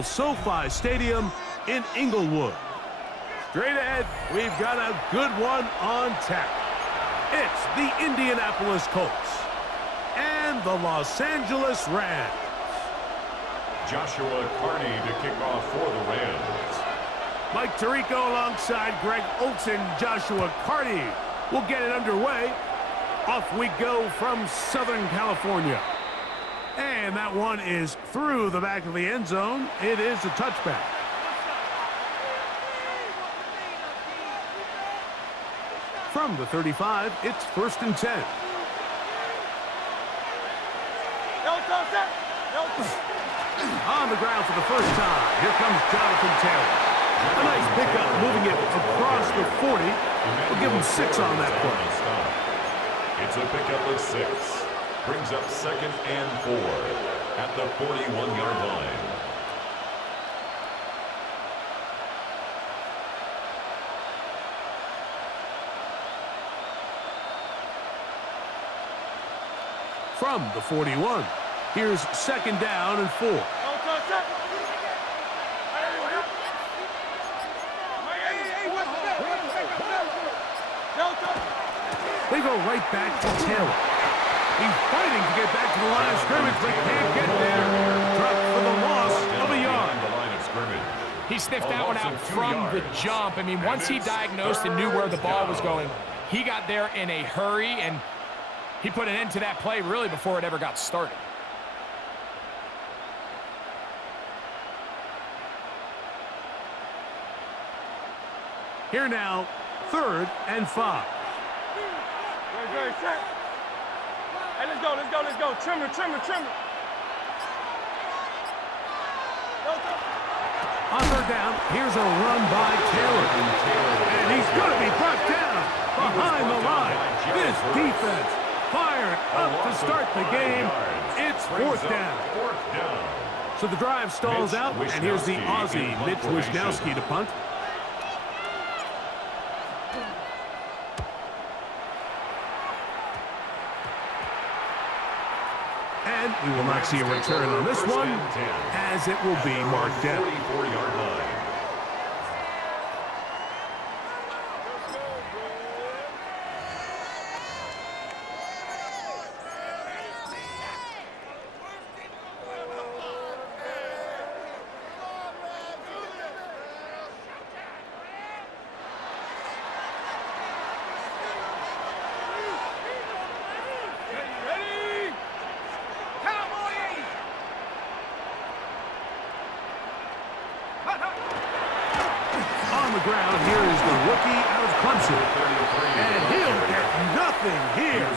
beautiful SoFi Stadium in Inglewood. Straight ahead, we've got a good one on tap. It's the Indianapolis Colts and the Los Angeles Rams. Joshua Carney to kick off for the Rams. Mike Tirico alongside Greg Olsen, Joshua Carney will get it underway. Off we go from Southern California. And that one is through the back of the end zone. It is a touchback. From the 35, it's 1st and 10. On the ground for the first time. Here comes Jonathan Taylor. A nice pickup, moving it across the 40. We'll give him 6 on that play. It's a pickup of 6. Brings up 2nd and 4 at the 41-yard line. From the 41, here's 2nd down and 4. They go right back to Taylor. He's fighting to get back to the line of scrimmage, but can't get there. Dropped for the loss of a yard. He sniffed that one out from the jump. I mean, once he diagnosed and knew where the ball was going, he got there in a hurry, and he put an end to that play really before it ever got started. Here now, 3rd and 5. Hey, let's go. Trimmer. On 3rd down, here's a run by Taylor. And he's going to be brought down behind the line. This defense fired up to start the game. It's 4th down. So the drive stalls out, and here's the Aussie, Mitch Wisnowski, to punt. And we will not see a return on this one, as it will be marked down. 44-yard line. On the ground, here is the rookie out of Clemson. And he'll get nothing here.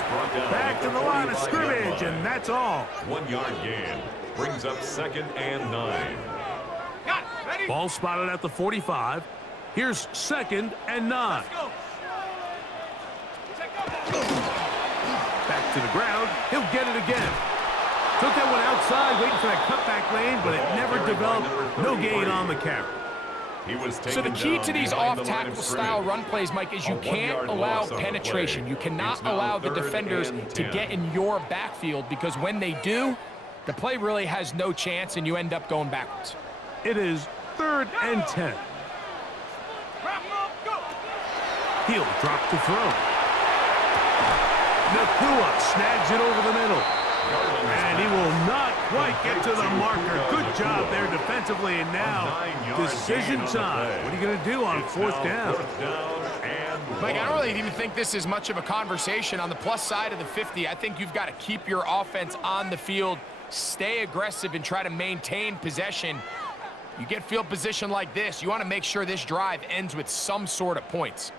Back to the line of scrimmage, and that's all. 1-yard gain. Brings up 2nd and 9. Ball spotted at the 45. Here's 2nd and 9. Back to the ground. He'll get it again. Took that one outside, waiting for that cutback lane, but it never developed. No gain on the carry. So the key to these off-tackle style run plays, Mike, is you can't allow penetration. You cannot allow the defenders to get in your backfield, because when they do, the play really has no chance and you end up going backwards. It is 3rd and 10. He'll drop to throw. Nakua snags it over the middle. And he will not quite get to the marker. Good job there defensively, and now decision time. What are you going to do on 4th down? Mike, I don't really even think this is much of a conversation. On the plus side of the 50, I think you've got to keep your offense on the field, stay aggressive, and try to maintain possession. You get field position like this, you want to make sure this drive ends with some sort of points.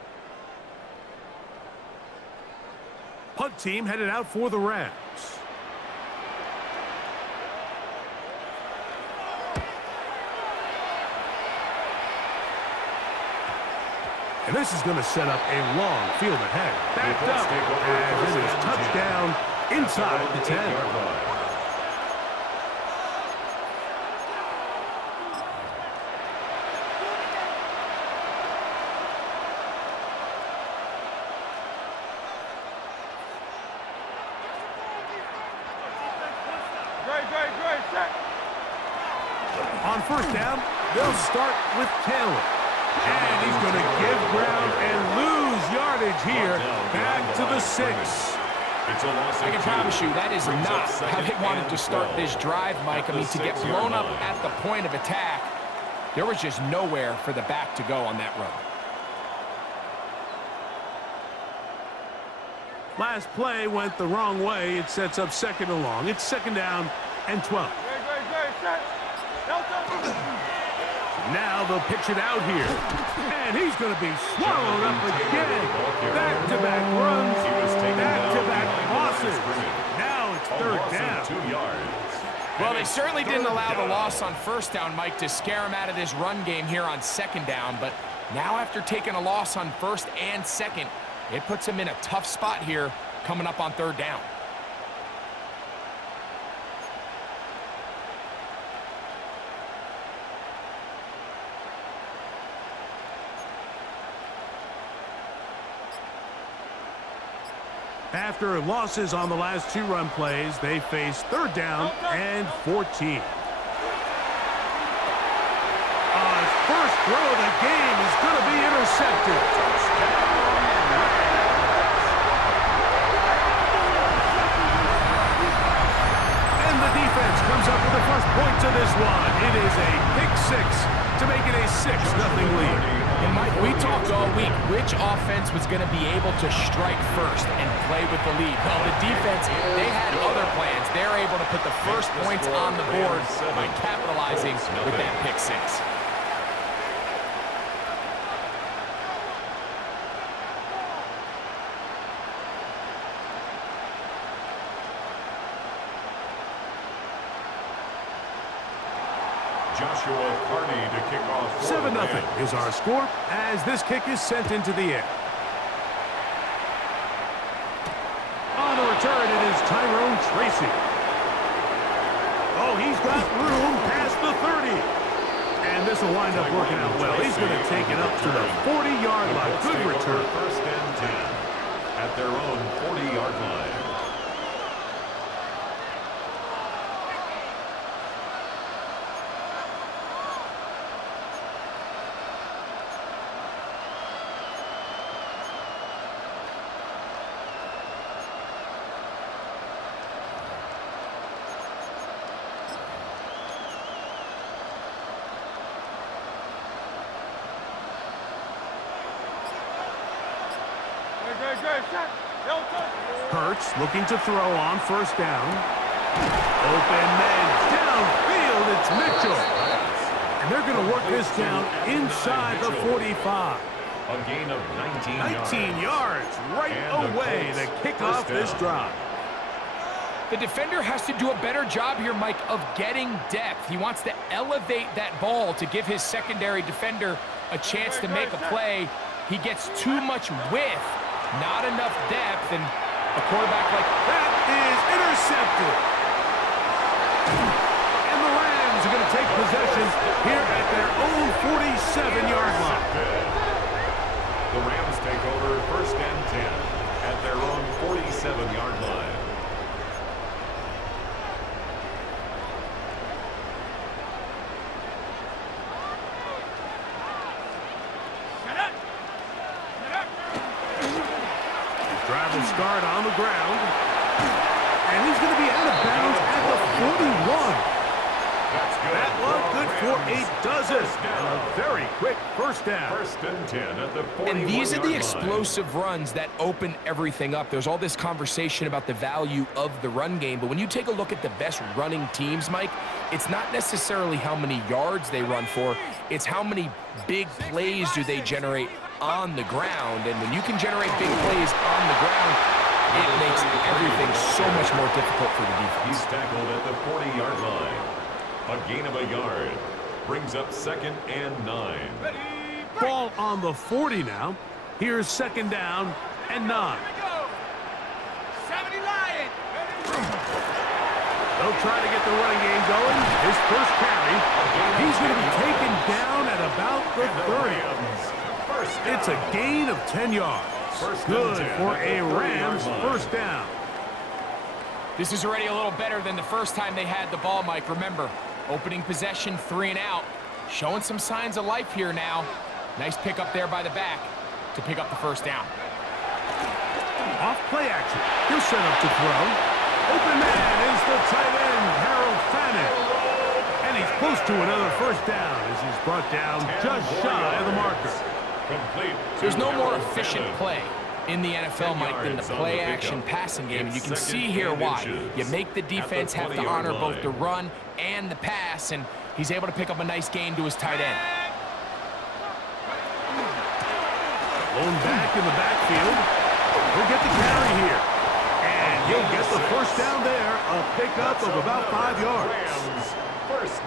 Punt team headed out for the Rams. And this is going to set up a long field ahead. Backed up, and it is touchdown inside the 10. On first down, they'll start with Taylor. And he's going to give ground and lose yardage here. Back to the 6. I can promise you that is not how they wanted to start this drive, Mike. I mean, to get blown up at the point of attack, there was just nowhere for the back to go on that run. Last play went the wrong way. It sets up second and long. It's second down and 12. Now they'll pitch it out here. And he's going to be swallowed up again. Back-to-back runs, back-to-back losses. Now it's third down. 2 yards. Well, they certainly didn't allow the loss on first down, Mike, to scare him out of this run game here on second down. But now after taking a loss on first and second, it puts him in a tough spot here coming up on third down. After losses on the last 2 run plays, they face third down and 14. First throw of the game is going to be intercepted. And the defense comes up with the first point to this one. It is a pick 6 to make it a 6-0 lead. And Mike, we talked all week which offense was going to be able to strike first and play with the lead. Well, the defense, they had other plans. They're able to put the first points on the board by capitalizing with that pick 6. Joshua Carney to kick off. 7-0 is our score as this kick is sent into the air. On the return, it is Tyrone Tracy. Oh, he's got room past the 30. And this will wind up working out well. He's going to take it up to the 40-yard line. Good return. First and 10 at their own 40-yard line. Hurts looking to throw on first down. Open man downfield. It's Mitchell. And they're going to work this down inside the 45. A gain of 19 yards right away to kick off this drive. The defender has to do a better job here, Mike, of getting depth. He wants to elevate that ball to give his secondary defender a chance to make a play. He gets too much width, not enough depth, and a quarterback like that is intercepted. And the Rams are going to take possession here at their own 47-yard line. The Rams take over first and 10 at their own 47-yard line. Drive will start on the ground. And he's going to be out of bounds at the 41. That one good for a dozen. And a very quick first down. First and 10 at the 41-yard And these are the line. explosive runs that open everything up. There's all this conversation about the value of the run game, but when you take a look at the best running teams, Mike, it's not necessarily how many yards they run for, it's how many big plays do they generate on the ground. And when you can generate big plays on the ground, it makes everything so much more difficult for the defense. He's tackled at the 40-yard line. A gain of a yard. Brings up second and 9. Ball on the 40 now. Here's second down and 9. They'll try to get the running game going. His first carry. He's going to be taken down at about the 30. It's a gain of 10 yards. Good for a Rams first down. This is already a little better than the first time they had the ball, Mike. Remember, Opening possession, 3 and out. Showing some signs of life here now. Nice pick up there by the back to pick up the first down. Off play action. He'll set up to throw. Open man is the tight end, Harold Fannin. And he's close to another first down as he's brought down just shy of the marker. Complete. There's no more efficient play in the NFL, Mike, than the play-action passing game. And you can see here why. You make the defense have to honor both the run and the pass, and he's able to pick up a nice gain to his tight end. Going back in the backfield. He'll get the carry here. And he'll get the first down there. A pickup of about 5 yards.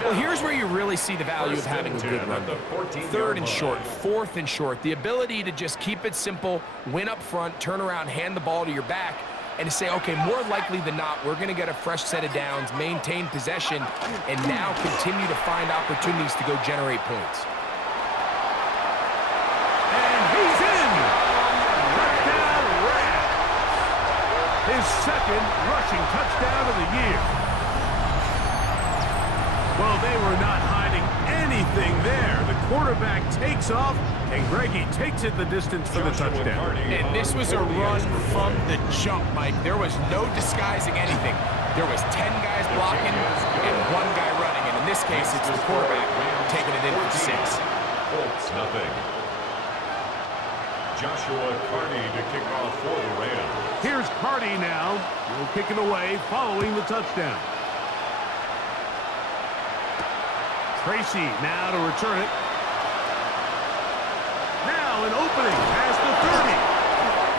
Well, here's where you really see the value of having a good run. 3rd and short, 4th and short. The ability to just keep it simple, win up front, turn around, hand the ball to your back, and to say, okay, more likely than not, we're going to get a fresh set of downs, maintain possession, and now continue to find opportunities to go generate points. And he's in! Touchdown Rams! His second rushing touchdown of the year. Well, they were not hiding anything there. The quarterback takes off, and Greggy takes it the distance for the touchdown. And this was a run from the jump, Mike. There was no disguising anything. There was 10 guys blocking and 1 guy running. And in this case, it's the quarterback taking it in for 6. Colts, nothing. Joshua Carney to kick off for the Rams. Here's Carney now. He'll kick it away following the touchdown. Tracy now to return it. Now an opening past the 30.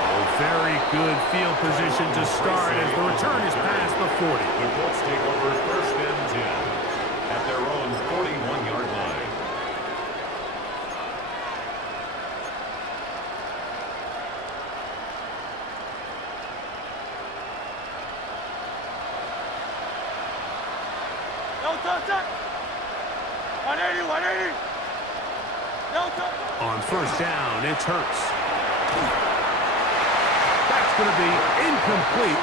Oh, very good field position to start as the return is past the 40. The Colts take over 1st and 10 at their own 41-yard line. No touch. 180, 180. No touch. On first down, it's Hurts. That's going to be incomplete.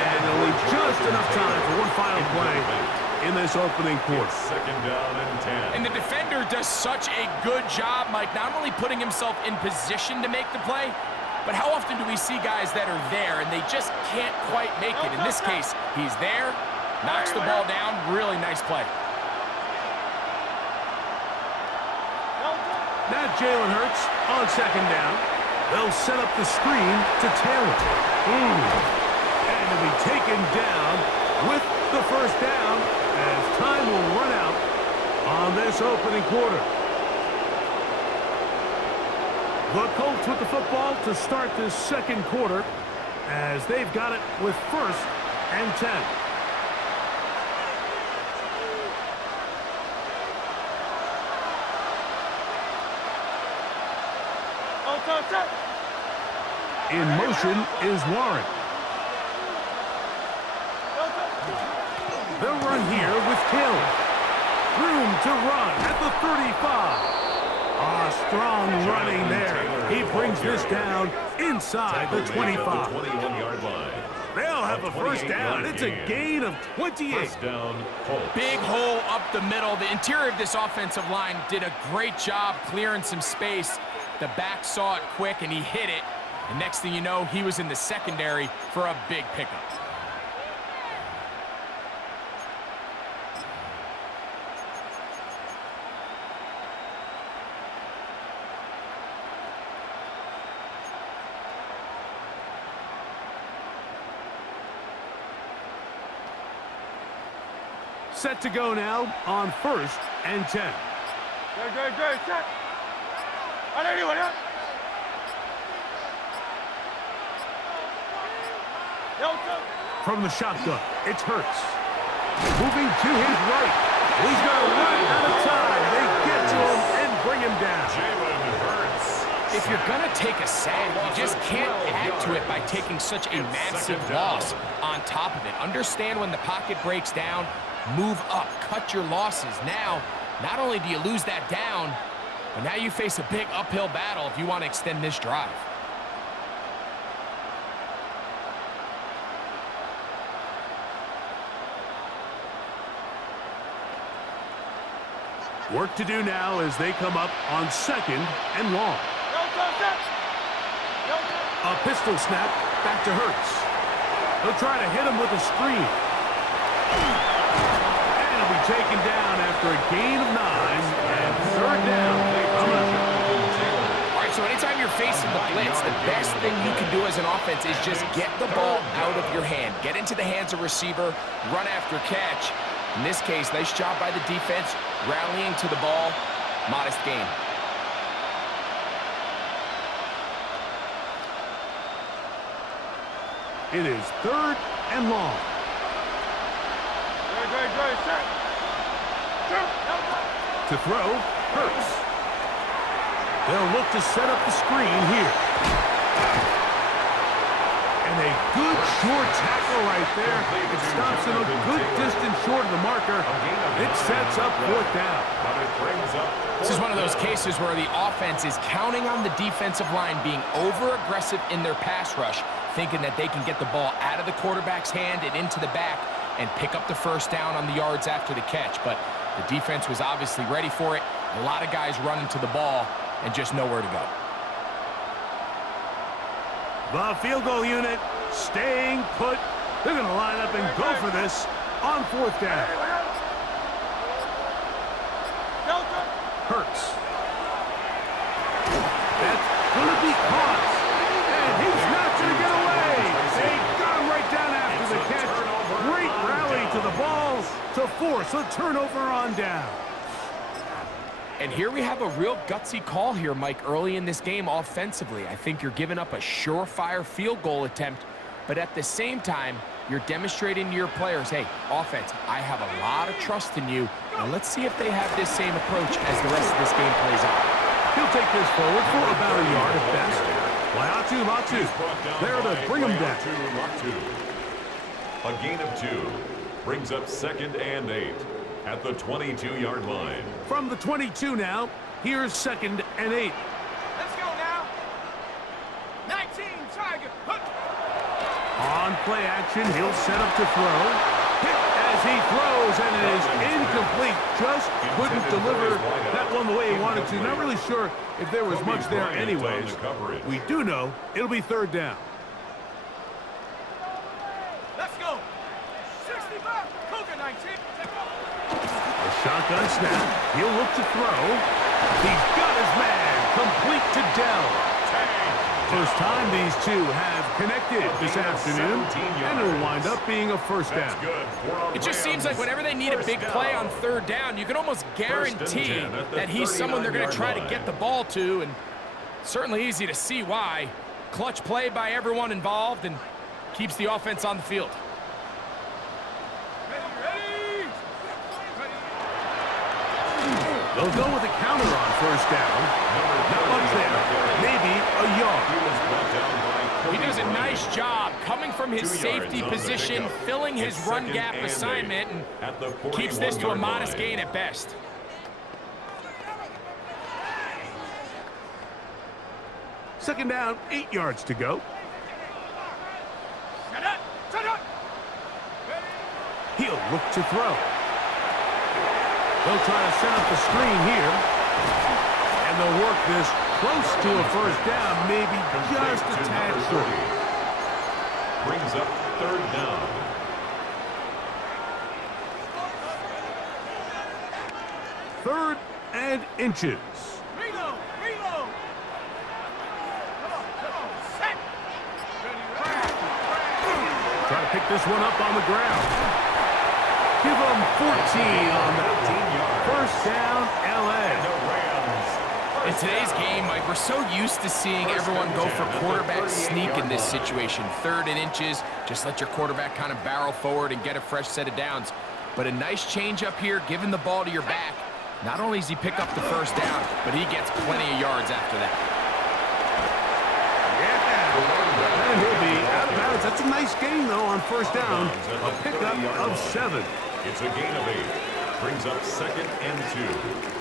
And they'll leave just enough time for one final play in this opening quarter. 2nd down and 10. And the defender does such a good job, Mike, not only putting himself in position to make the play, but how often do we see guys that are there and they just can't quite make it? In this case, he's there, knocks the ball down, really nice play. Now Jalen Hurts on 2nd down. They'll set up the screen to Taylor. And he'll be taken down with the first down as time will run out on this opening quarter. The Colts with the football to start this second quarter as they've got it with 1st and 10. In motion is Warren. They'll run here with Taylor. Room to run at the 35. Strong running there. He brings this down inside the 25. 21-yard line. They'll have a first down. It's a gain of 28. First down, Colts. Big hole up the middle. The interior of this offensive line did a great job clearing some space. The back saw it quick, and he hit it. And next thing you know, he was in the secondary for a big pickup. Set to go now on 1st and 10. Good. Set. 180. From the shotgun, it's Hurts. Moving to his right. He's going to run out of time. They get to him and bring him down. Jalen Hurts. If you're going to take a sack, you just can't add to it by taking such a massive loss on top of it. Understand when the pocket breaks down, move up, cut your losses. Now, not only do you lose that down, but now you face a big uphill battle if you want to extend this drive. Work to do now as they come up on 2nd and long. A pistol snap back to Hurts. He'll try to hit him with a screen. And he'll be taken down after a gain of 9 and 3rd down. All right, so anytime you're facing the blitz, the best thing you can do as an offense is just get the ball out of your hand. Get into the hands of receiver, run after catch. In this case, nice job by the defense, rallying to the ball. Modest gain. It is 3rd and long. To throw, Hurts. They'll look to set up the screen here. And a good short tackle right there. It stops him a good distance short of the marker. It sets up 4th down. This is one of those cases where the offense is counting on the defensive line being over-aggressive in their pass rush, thinking that they can get the ball out of the quarterback's hand and into the back and pick up the 1st down on the yards after the catch. But the defense was obviously ready for it. A lot of guys running to the ball and just nowhere to go. The field goal unit staying put. They're going to line up and go for this on 4th down. Hurts. That's going to be caught. And he's not going to get away. They got him right down after the catch. Great rally to the ball to force a turnover on down. And here we have a real gutsy call here, Mike, early in this game offensively. I think you're giving up a surefire field goal attempt, but at the same time, you're demonstrating to your players, hey, offense, I have a lot of trust in you, and let's see if they have this same approach as the rest of this game plays out. He'll take this forward for about a yard at best. Latu. There to bring him down. A gain of 2 brings up 2nd and 8 at the 22-yard line. From the 22 now, here's 2nd and 8. Let's go now. 19, Tiger. On play action, he'll set up to throw. Hit as he throws, and it is incomplete. Just couldn't deliver that one the way he wanted to. Not really sure if there was much there anyways. We do know it'll be 3rd down. Let's go. 65, Cougar 19. A shotgun snap. He'll look to throw. He's got his man. Complete to Dell. First time these two have connected this afternoon, and it'll wind up being a 1st down. It just seems like whenever they need a big play on 3rd down, you can almost guarantee that he's someone they're going to try to get the ball to, and certainly easy to see why. Clutch play by everyone involved and keeps the offense on the field. They'll go with a counter on 1st down. Not much there. Maybe a yard. He does a nice job coming from his safety position, filling his run gap assignment, and keeps this to a modest gain at best. Second down, 8 yards to go. He'll look to throw. They'll try to set up the screen here. And they'll work this close to a 1st down, maybe just a tad short. Brings up 3rd down. Third and inches. Reload. Come on, set. Try to pick this one up on the ground. Give them 14 on that. 1st down, LA. In today's game, Mike, we're so used to seeing everyone go for quarterback sneak in this situation. 3rd and inches, just let your quarterback kind of barrel forward and get a fresh set of downs. But a nice change up here, giving the ball to your back. Not only does he pick up the 1st down, but he gets plenty of yards after that. Yeah, and he'll be out of bounds. That's a nice gain, though, on 1st down. A pickup of 7. It's a gain of 8. Brings up 2nd and 2.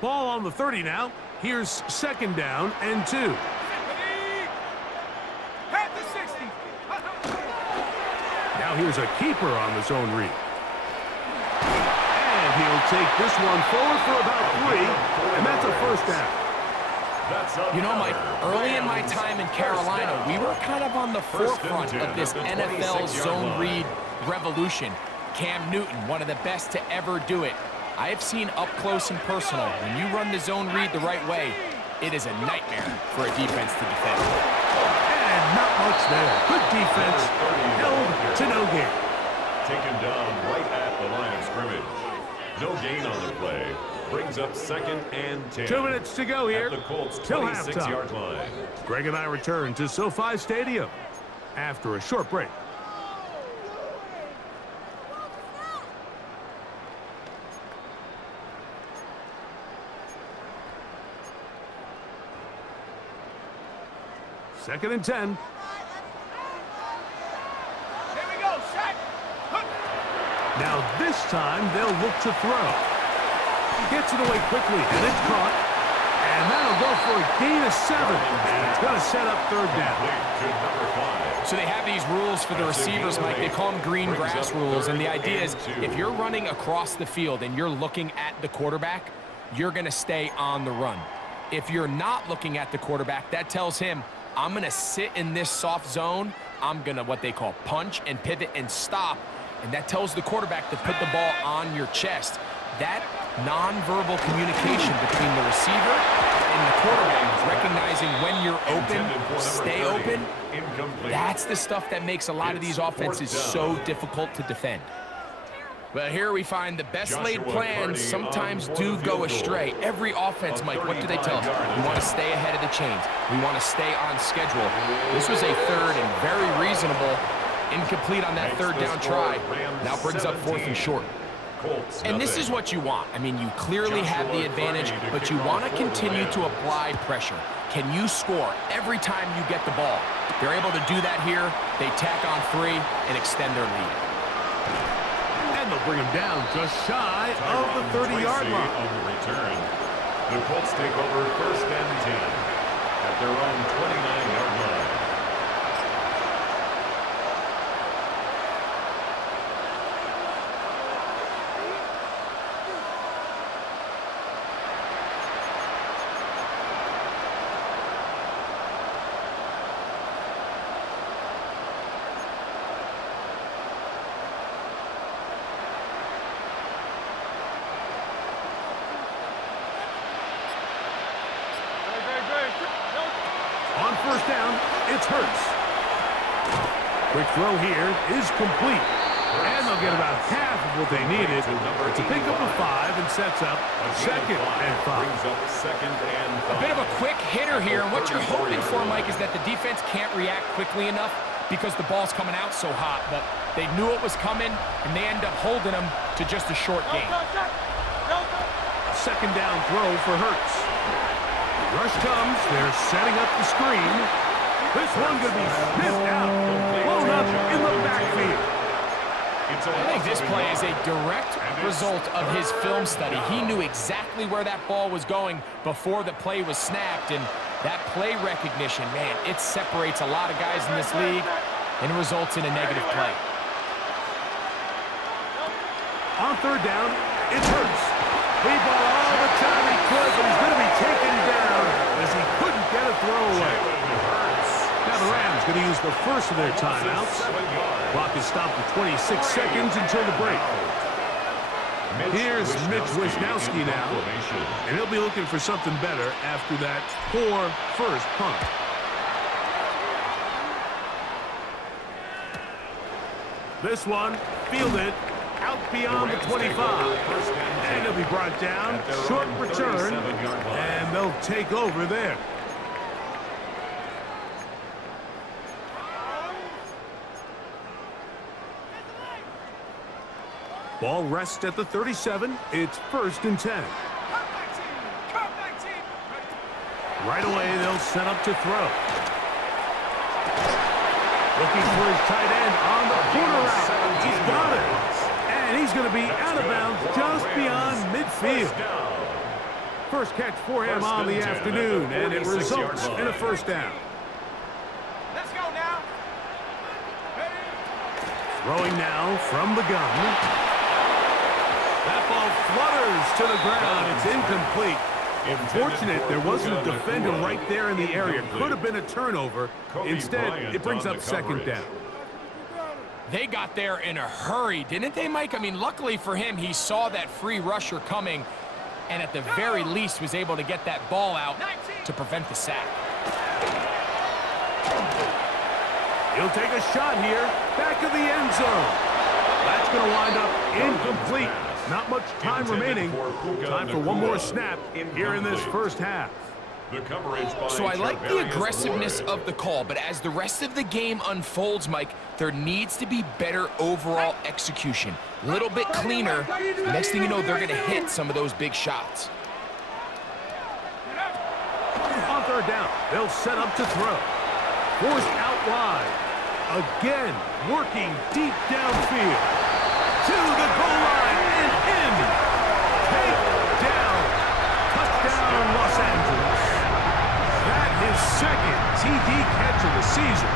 Ball on the 30 now. Here's 2nd down and 2. at the 60. Now here's a keeper on the zone read. And he'll take this one forward for about 3, and that's a first down. You know, Mike, early in my time in Carolina, we were kind of on the forefront of this NFL zone read revolution. Cam Newton, one of the best to ever do it. I have seen up close and personal, when you run the zone read the right way, it is a nightmare for a defense to defend. And not much there. Good defense, held to no gain. Taken down right at the line of scrimmage. No gain on the play. Brings up 2nd and 10. 2 minutes to go here. At the Colts' Till 26-yard halftime. line. Greg and I return to SoFi Stadium after a short break. Second and 10. Here we go, Shaq. Now this time they'll look to throw. Gets it away quickly, and it's caught. And that'll go for a gain of 7. And it's going to set up 3rd down. So they have these rules for the receivers, Mike. They call them green grass rules. And the idea is if you're running across the field and you're looking at the quarterback, you're going to stay on the run. If you're not looking at the quarterback, that tells him, I'm going to sit in this soft zone. I'm going to what they call punch and pivot and stop. And that tells the quarterback to put the ball on your chest. That nonverbal communication between the receiver and the quarterback, recognizing when you're open, stay open, that's the stuff that makes a lot of these offenses so difficult to defend. But here we find the best laid plans sometimes do go astray. Every offense, Mike, what do they tell us? We want to stay ahead of the chains. We want to stay on schedule. This was a 3rd and very reasonable, incomplete on that 3rd down try. Now brings up 4th and short. And this is what you want. I mean, you clearly have the advantage, but you want to continue to apply pressure. Can you score every time you get the ball? They're able to do that here. They tack on 3 and extend their lead. And they'll bring him down just shy of the 30-yard line. On the return, the Colts take over 1st and 10 at their own 29-yard line. On 1st down, it's Hurts. Quick throw here is complete. And they'll get about half of what they needed. It's a pickup of 5 and sets up 2nd and 5. A bit of a quick hitter here, and what you're hoping for, Mike, is that the defense can't react quickly enough because the ball's coming out so hot, but they knew it was coming, and they end up holding them to just a short gain. A 2nd down throw for Hurts. Rush comes, they're setting up the screen. This one's going to be sniffed out, blown up in the backfield. I think this play is a direct result of his film study. He knew exactly where that ball was going before the play was snapped, and that play recognition, man, it separates a lot of guys in this league and results in a negative play. On 3rd down, it's Hurts. He bought all the time he could, but he's going to be taken down as he couldn't get a throwaway. Now the Rams going to use the first of their timeouts. Clock is stopped at 26 seconds until the break. Here's Mitch Wisnowski now, and he'll be looking for something better after that poor first punt. This one, fielded out beyond the 25. And he'll be brought down, short return, and they'll take over there. Ball rests at the 37. It's 1st and 10. Right away, they'll set up to throw. Looking for his tight end on the corner route. He's got it. And he's going to be out of bounds just beyond midfield. First catch for him on the afternoon, and it results in a 1st down. Let's go now. Throwing now from the gun. That ball flutters to the ground. It's incomplete. Unfortunate there wasn't a defender right there in the area. Could have been a turnover. Instead, it brings up second down. They got there in a hurry, didn't they, Mike? I mean, luckily for him, he saw that free rusher coming and at the very least was able to get that ball out to prevent the sack. He'll take a shot here, back of the end zone. That's going to wind up incomplete. Not much time remaining. Time for one more snap here in this first half. So I like the aggressiveness of the call, but as the rest of the game unfolds, Mike, there needs to be better overall execution. A little bit cleaner. Next thing you know, they're going to hit some of those big shots. On third down, they'll set up to throw. Forced out wide. Again, working deep downfield. To the goal line and in. Take down. Touchdown, Los Angeles. That is second TD catch of the season.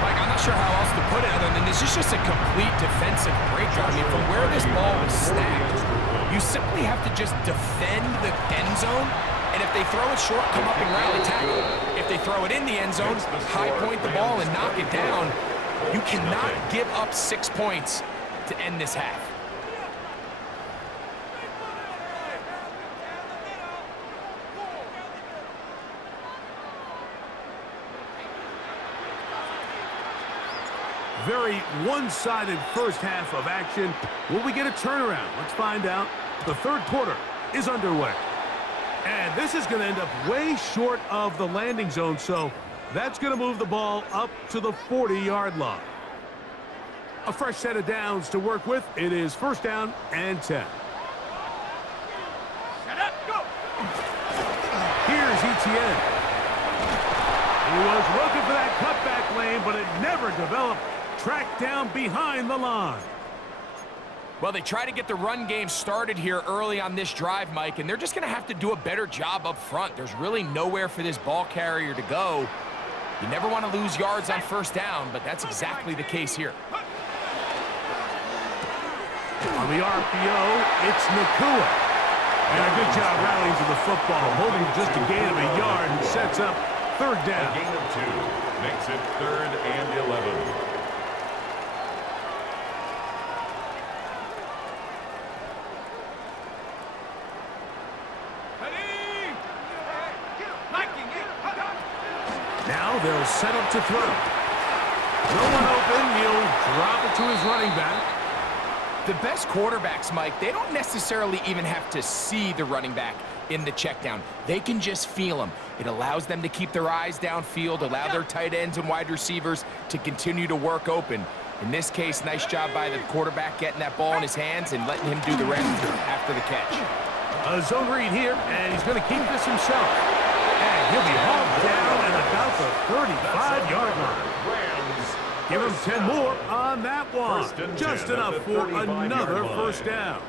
Mike, I'm not sure how else to put it other than this is just a complete defensive breakdown. I mean, from where this ball was snapped, you simply have to just defend the end zone. And if they throw it short, come up and rally tackle. If they throw it in the end zone, high point the ball and knock it down. You cannot give up 6 points to end this half. Very one-sided first half of action. Will we get a turnaround? Let's find out. The third quarter is underway. And this is going to end up way short of the landing zone, so that's going to move the ball up to the 40-yard line. A fresh set of downs to work with. It is first down and 10. Set up, go! Here's Etienne. He was looking for that cutback lane, but it never developed. Tracked down behind the line. Well, they try to get the run game started here early on this drive, Mike, and they're just going to have to do a better job up front. There's really nowhere for this ball carrier to go. You never want to lose yards on first down, but that's exactly the case here. On the RPO, it's Nakua. And a good job rallying to the football, holding just a gain of a yard and sets up third down. A gain of 2 makes it 3rd and 11. Now they'll set up to throw. No one open. He'll drop it to his running back. The best quarterbacks, Mike, they don't necessarily even have to see the running back in the check down. They can just feel him. It allows them to keep their eyes downfield, allow their tight ends and wide receivers to continue to work open. In this case, nice job by the quarterback getting that ball in his hands and letting him do the rest after the catch. A zone read here, and he's going to keep this himself. And he'll be hauled down at about the 35-yard line. Give him 10 more on that one. Just enough for another first down.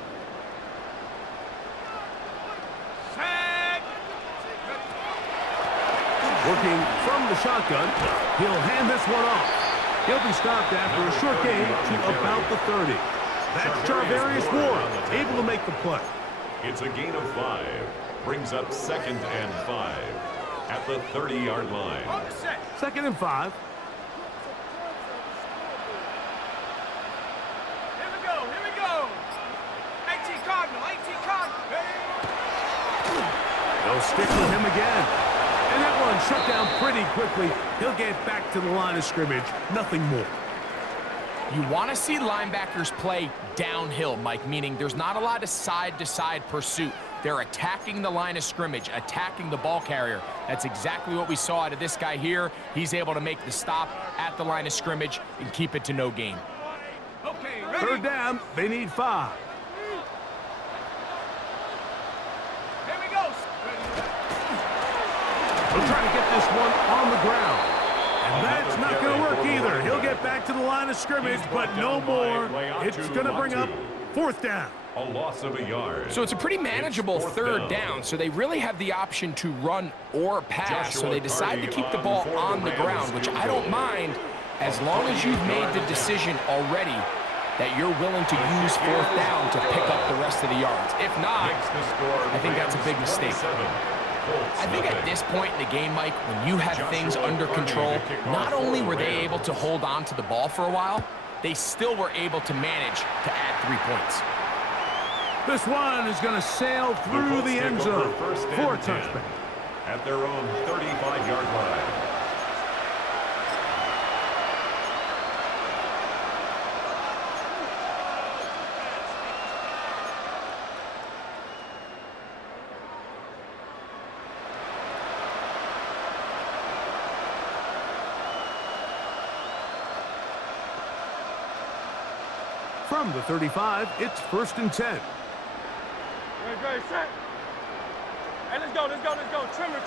Working from the shotgun, he'll hand this one off. He'll be stopped after a short gain to about the 30. That's Charvarius Ward, able to make the play. It's a gain of 5. Brings up 2nd and 5 at the 30-yard line. 2nd and 5. Here we go. 18 Cardinal. They'll stick with him again. And that one shut down pretty quickly. He'll get back to the line of scrimmage. Nothing more. You want to see linebackers play downhill, Mike, meaning there's not a lot of side-to-side pursuit. They're attacking the line of scrimmage, attacking the ball carrier. That's exactly what we saw out of this guy here. He's able to make the stop at the line of scrimmage and keep it to no gain. Okay, ready? Third down, they need 5. Here we go. He'll try to get this one on the ground. And that's not going to work either. He'll get back to the line of scrimmage, but no more. It's going to bring up 4th down. A loss of a yard. So it's a pretty manageable third down, so they really have the option to run or pass, so they decide to keep the ball on the ground, which I don't mind as long as you've made the decision already that you're willing to use fourth down to pick up the rest of the yards. If not, I think that's a big mistake. I think at this point in the game, Mike, when you have things under control, not only were they able to hold on to the ball for a while, they still were able to manage to add 3 points. This one is going to sail through the end zone for a touchback. At their own 35-yard line. From the 35, it's 1st and 10. Great, set. Hey, let's go. Trimmer.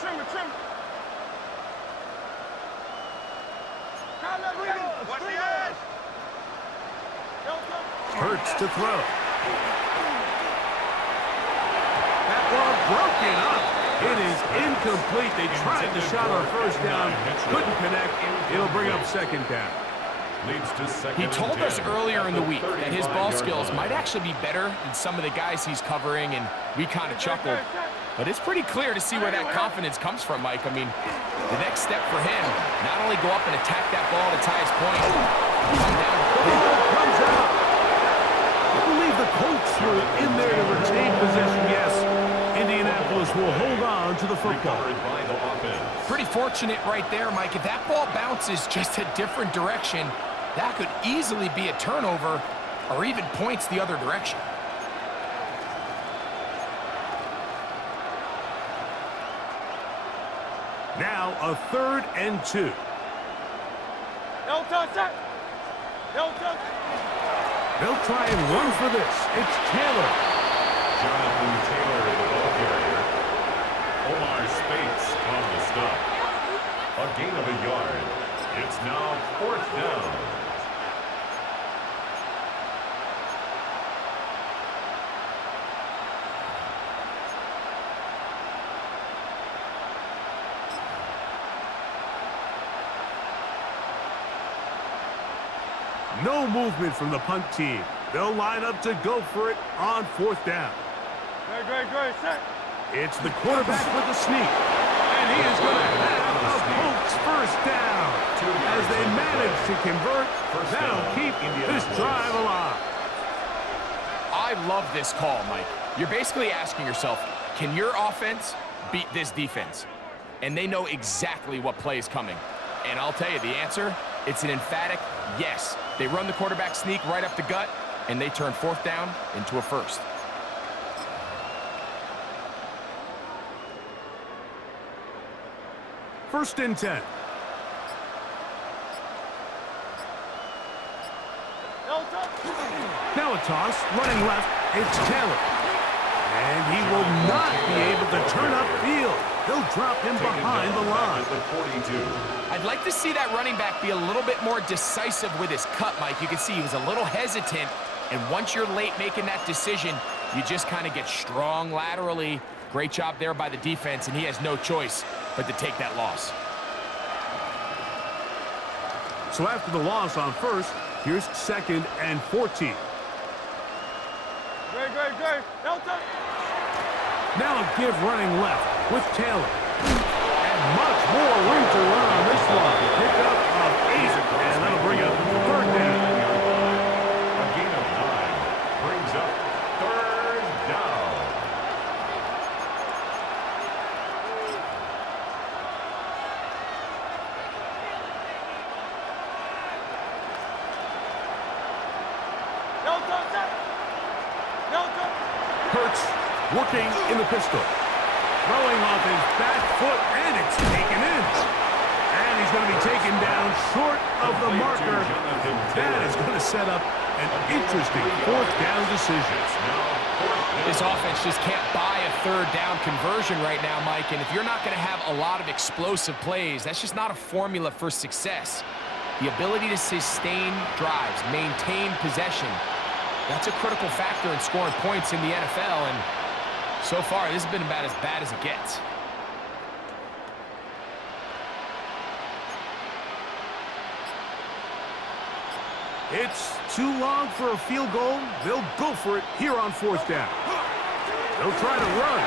Watch the edge. Hurts to throw. That ball broken up. It is incomplete. They tried the shot on 1st down. Couldn't connect. It'll bring up 2nd down. He told us earlier in the week that his ball skills might actually be better than some of the guys he's covering, and we kind of chuckled. But it's pretty clear to see where that confidence comes from, Mike. I mean, the next step for him, not only go up and attack that ball at its highest point, come down. Comes out. I believe the Colts were in there to retain possession, yes. Indianapolis will hold on to the football. Pretty fortunate right there, Mike. If that ball bounces just a different direction, that could easily be a turnover or even points the other direction. Now a 3rd and 2. No touch. They'll try and run for this. It's Taylor. Jonathan Taylor, the ball carrier. Omar Spates on the stop. A gain of a yard. It's now 4th down. No movement from the punt team. They'll line up to go for it on 4th down. Great, set. It's the quarterback with the sneak. And he is going to have a Colts 1st down. As they manage to convert, that'll keep this drive alive. I love this call, Mike. You're basically asking yourself, can your offense beat this defense? And they know exactly what play is coming. And I'll tell you the answer, it's an emphatic yes. They run the quarterback sneak right up the gut, and they turn 4th down into a 1st. First and 10. Now a toss, running left, it's Taylor. And he will not be able to turn upfield. They'll drop him behind the line. I'd like to see that running back be a little bit more decisive with his cut, Mike. You can see he was a little hesitant, and once you're late making that decision, you just kind of get strong laterally. Great job there by the defense, and he has no choice but to take that loss. So after the loss on 1st, here's 2nd and 14. Great. Now a give running left with Taylor. And much more room to run on this one. Pick up of 8, and that'll bring up 3rd down. A gain of 9 brings up 3rd down. Hurts working in the pistol. Throwing off his back foot, and it's taken in. And he's going to be taken down short of the marker. That is going to set up an interesting 4th down decision. This offense just can't buy a 3rd down conversion right now, Mike. And if you're not going to have a lot of explosive plays, that's just not a formula for success. The ability to sustain drives, maintain possession, that's a critical factor in scoring points in the NFL. And so far, this has been about as bad as it gets. It's too long for a field goal. They'll go for it here on fourth down. They'll try to run.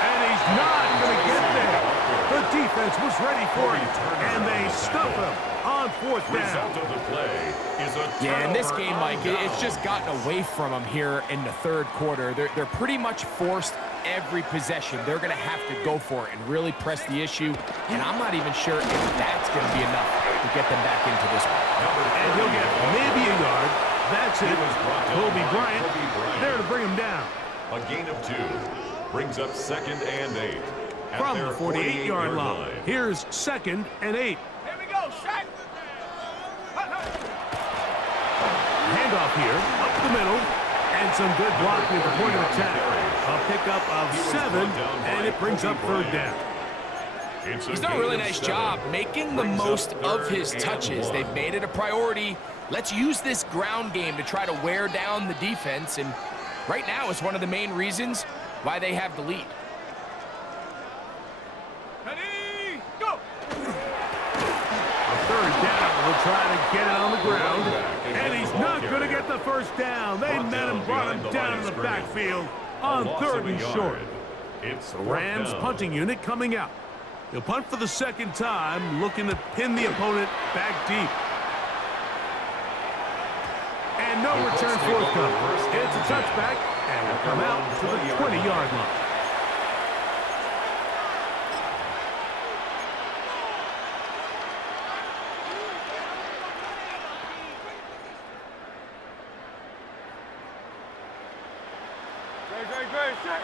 And he's not going to get there. The defense was ready for it, and they stuff him on fourth down. Result of the play is a Yeah, in this turnover game, on Mike, down. it's just gotten away from them here in the third quarter. They're pretty much forced every possession. They're going to have to go for it and really press the issue, and I'm not even sure if that's going to be enough to get them back into this one. And he'll get maybe a yard. That's it. Kobe Bryant there to bring him down. A gain of 2 brings up 2nd and 8. at From their the 48-yard line. Here's 2nd and 8. Here we go, set. Handoff here, up the middle, and some good blocking at the point of attack. A pickup of 7, and it brings up 3rd down. He's done a really nice job making the most of his touches. They've made it a priority. Let's use this ground game to try to wear down the defense, and right now it's one of the main reasons why they have the lead. Ready, go. A 3rd down, will try to get it on the ground, and he's not going to get the 1st down. They met him, brought him down in the backfield on 3rd and short. It's The Rams punting unit coming out. He'll punt for the 2nd time, looking to pin the opponent back deep. And no return forthcoming. It's a touchback, and will come out to the 20-yard line. Great, set.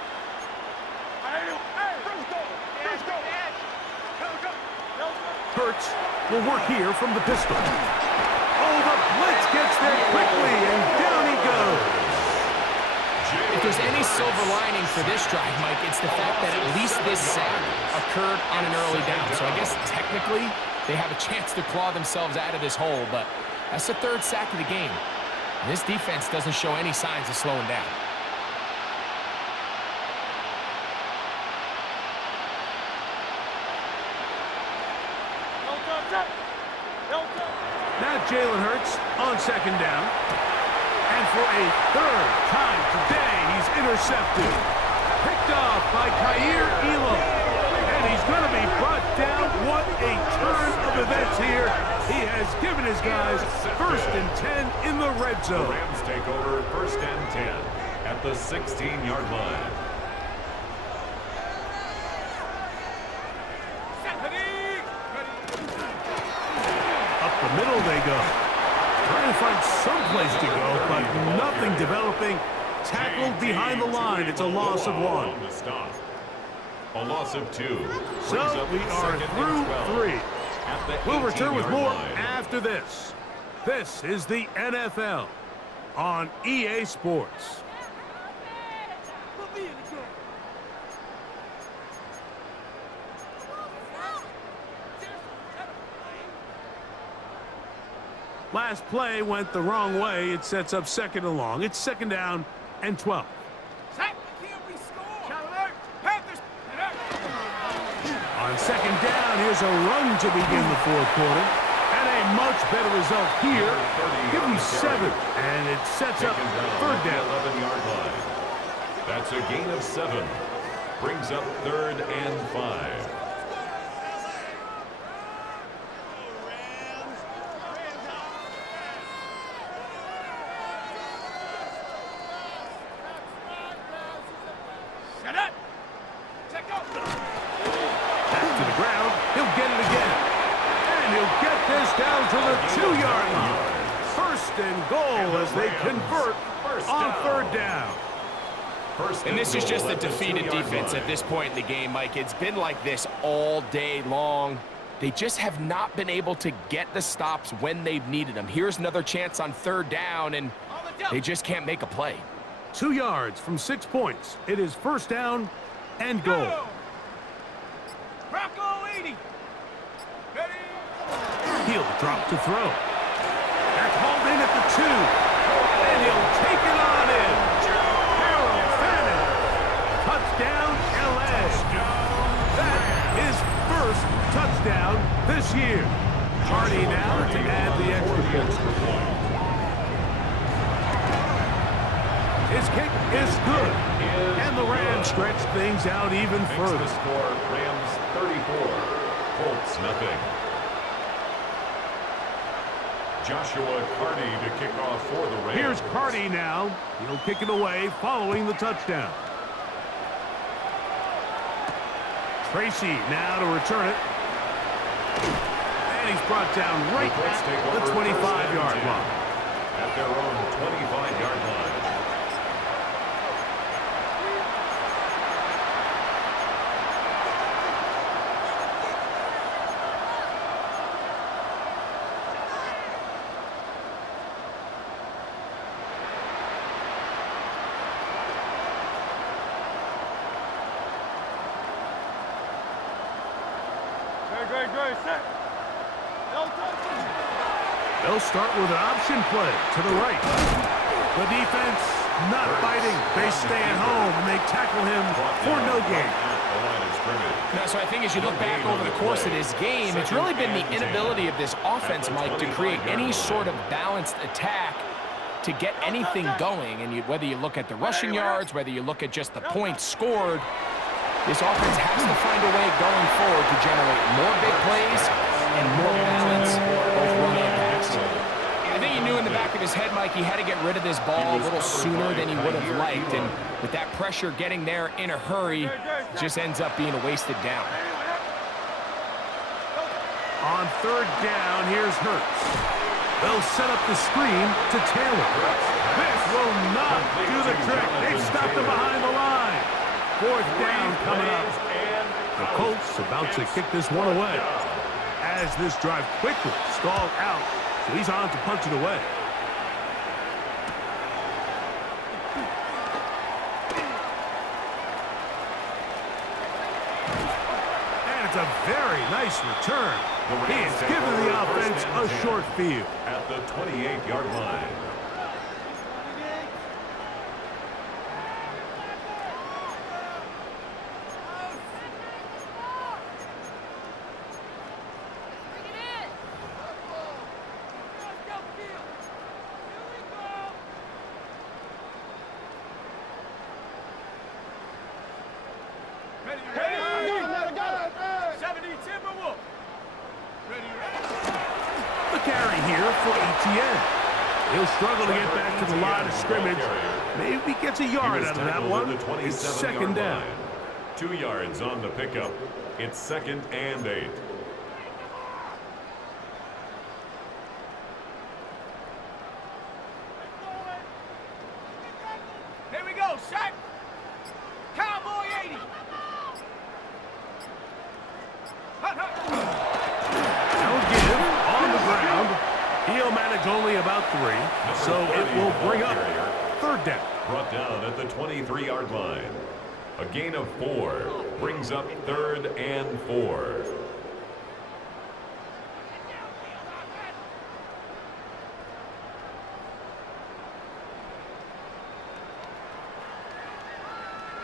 Hurts will work here from the pistol. Oh, the blitz gets there quickly, and down he goes. If there's any silver lining for this drive, Mike, it's the fact that at least this sack occurred on an early down. So I guess technically they have a chance to claw themselves out of this hole, but that's the 3rd sack of the game. And this defense doesn't show any signs of slowing down. Now Jalen Hurts on 2nd down. And for a 3rd time today, he's intercepted. Picked off by Kaiir Elam. And he's going to be brought down. What a turn of events here. He has given his guys 1st and 10 in the red The zone. Rams take over 1st and 10 at the 16-yard line. Up the middle they go. Trying to find some place to go, but nothing developing. Tackled behind the line. It's a loss of 1. On the stop. A loss of 2. So we are through 3. We'll return with more line. after this. This is the NFL on EA Sports. Last play went the wrong way. It sets up 2nd and long. It's 2nd down and 12. On 2nd down, here's a run to begin the 4th quarter. And a much better result here. Give him 7, and it sets up 3rd down. 11-yard line. That's a gain of 7. Brings up 3rd and 5. Down to the 2-yard line. 1st and goal as they convert on 3rd down. And this is just a defeated defense at this point in the game, Mike. It's been like this all day long. They just have not been able to get the stops when they've needed them. Here's another chance on 3rd down, and they just can't make a play. 2 yards from 6 points. It is 1st down and goal. Bronco 80. He'll drop to throw. That's hauled in at the 2. And he'll take it on in. Harold Fannin. Touchdown, LA. That is 1st touchdown this year. Hardy now to add the extra point. His kick is good. And the Rams stretch things out even further. The score, Rams 34, Colts nothing. Joshua Carty to kick off for the Rams. Here's Carty now. He'll kick it away following the touchdown. Tracy now to return it. And he's brought down right at the 25-yard line. At their own 25-yard line. Great, set. They'll start with an option play to the right. The defense not biting. They stay at home and they tackle him for no gain. So I think as you look back over the course of this game, it's really been the inability of this offense, Mike, to create any sort of balanced attack to get anything going. And whether you look at the rushing yards, whether you look at just the points scored, this offense has to find a way going forward to generate more big plays and more balance, both run and pass. I think he knew in the back of his head, Mike, he had to get rid of this ball a little sooner than he would have liked. And with that pressure getting there in a hurry, it just ends up being a wasted down. On third down, here's Hurts. They'll set up the screen to Taylor. This will not do the trick. They've stopped him behind the line. Fourth down coming up. The Colts about to kick this one away. As this drive quickly stalled out, so he's on to punch it away. And it's a very nice return. He is giving the offense a short field. At the 28-yard line. He'll struggle to get back to the line of scrimmage. Maybe gets a yard out of that one. It's second down. 2 yards on the pickup. It's 2nd and 8. Here we go, sack. Cowboy 80. They'll give on the ground. He'll manage only about 3, so it will bring up third down. Brought down at the 23-yard line. A gain of 4 brings up 3rd and 4.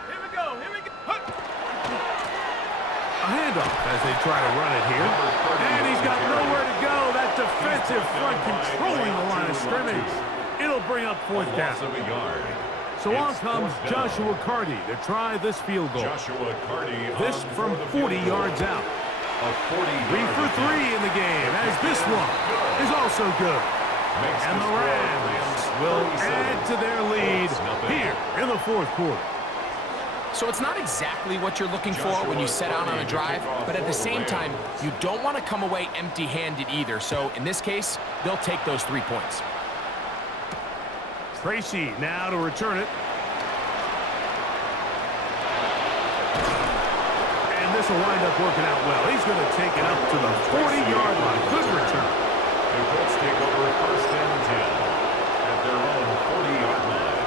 Here we go. A handoff as they try to run it here. And he's got nowhere to go. That defensive front controlling the line of scrimmage. It'll bring up fourth down. So on comes Joshua Carty to try this field goal. Joshua Carty. This from 40 yards out. 3 for 3 in the game, as this one is also good. And the Rams will add to their lead here in the fourth quarter. So it's not exactly what you're looking for when you set out on a drive, but at the same time, you don't want to come away empty-handed either. So in this case, they'll take those 3 points. Tracy now to return it. And this will wind up working out well. He's going to take it up to the 40-yard line. Good return. The Colts take over 1st and 10 at their own 40-yard line.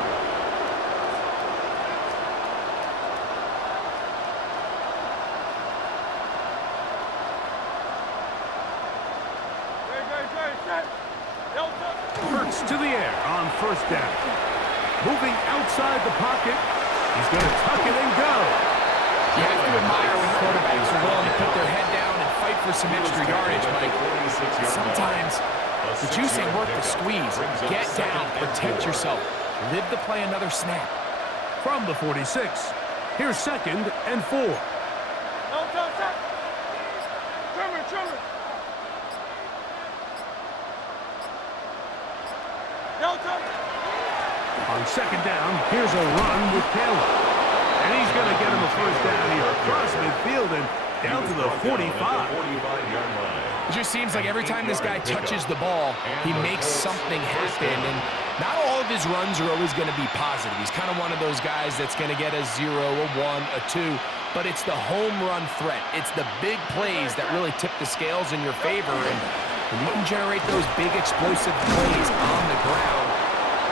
Hurts to the air on first down. Moving outside the pocket. He's going to tuck it and go. You have to admire when quarterbacks are willing to put their head down and fight for some extra yardage, Mike. Sometimes the juice ain't worth the squeeze. Get down, protect yourself. live the play another snap. From the 46, here's 2nd and 4. No time, stop. Trimmer. No time. On 2nd down, here's a run with Taylor. And he's going to get him a first down here across midfield and down to the 45. It just seems like every time this guy touches the ball, he makes something happen. And not all of his runs are always going to be positive. He's kind of one of those guys that's going to get a 0, a 1, a 2. But it's the home run threat. It's the big plays that really tip the scales in your favor. And when you can generate those big explosive plays on the ground,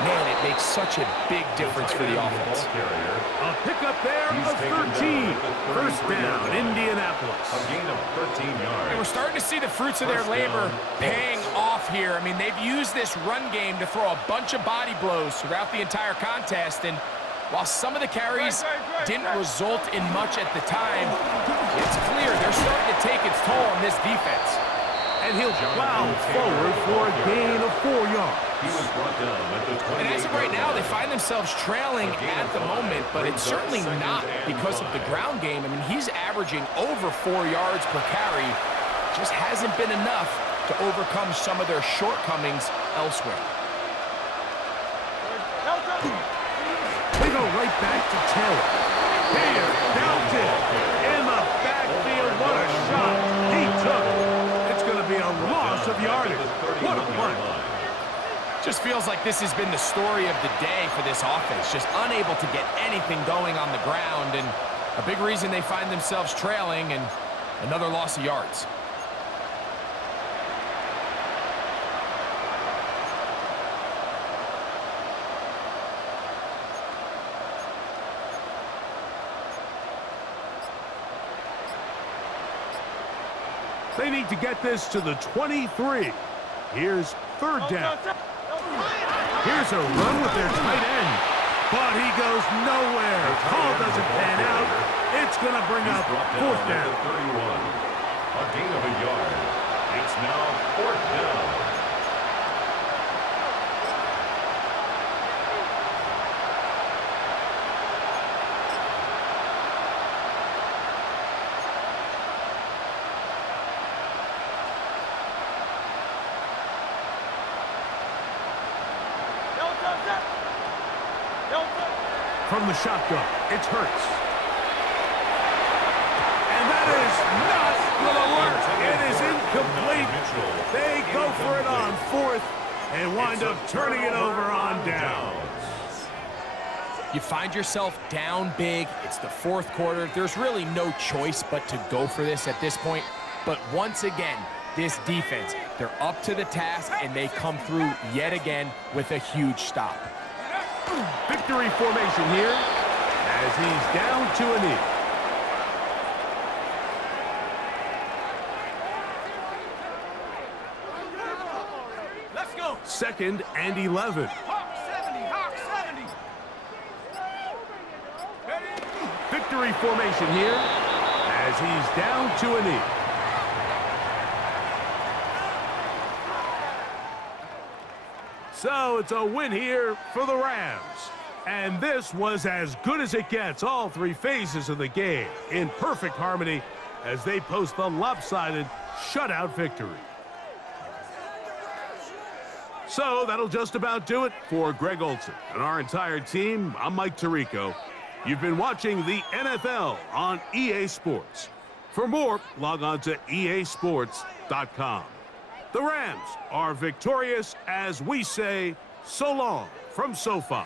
man, it makes such a big difference for the offense. A pickup there of 13. First down, Indianapolis. A gain of 13 yards. And we're starting to see the fruits of their labor paying off here. I mean, they've used this run game to throw a bunch of body blows throughout the entire contest. And while some of the carries didn't result in much at the time, it's clear they're starting to take its toll on this defense. And he'll plow forward for a gain of 4 yards. He was brought down at the 28. And as of right now, they find themselves trailing at the moment, but it's certainly not because of the ground game. I mean, he's averaging over 4 yards per carry. Just hasn't been enough to overcome some of their shortcomings elsewhere. They go right back to Taylor. Here, Dalton in the backfield. What a shot he took. It's going to be a loss of yardage. What a play. Just feels like this has been the story of the day for this offense. Just unable to get anything going on the ground, and a big reason they find themselves trailing, and another loss of yards. They need to get this to the 23. Here's 3rd down. Here's a run with their tight end. But he goes nowhere. Call doesn't pan out. It's going to bring up 4th down. 31. A gain of a yard. It's now 4th down. From the shotgun, it's Hurts. And that is not going to work. It is incomplete. They go for it on 4th and wind up turning it over on downs. You find yourself down big. It's the 4th quarter. There's really no choice but to go for this at this point. But once again, this defense, they're up to the task, and they come through yet again with a huge stop. Victory formation here as he's down to a knee. Let's go. 2nd and 11. Hawk 70. Ready? Victory formation here as he's down to a knee. So it's a win here for the Rams. And this was as good as it gets, all 3 phases of the game, in perfect harmony as they post the lopsided shutout victory. So that'll just about do it for Greg Olsen and our entire team. I'm Mike Tirico. You've been watching the NFL on EA Sports. For more, log on to easports.com. The Rams are victorious as we say so long from SoFi.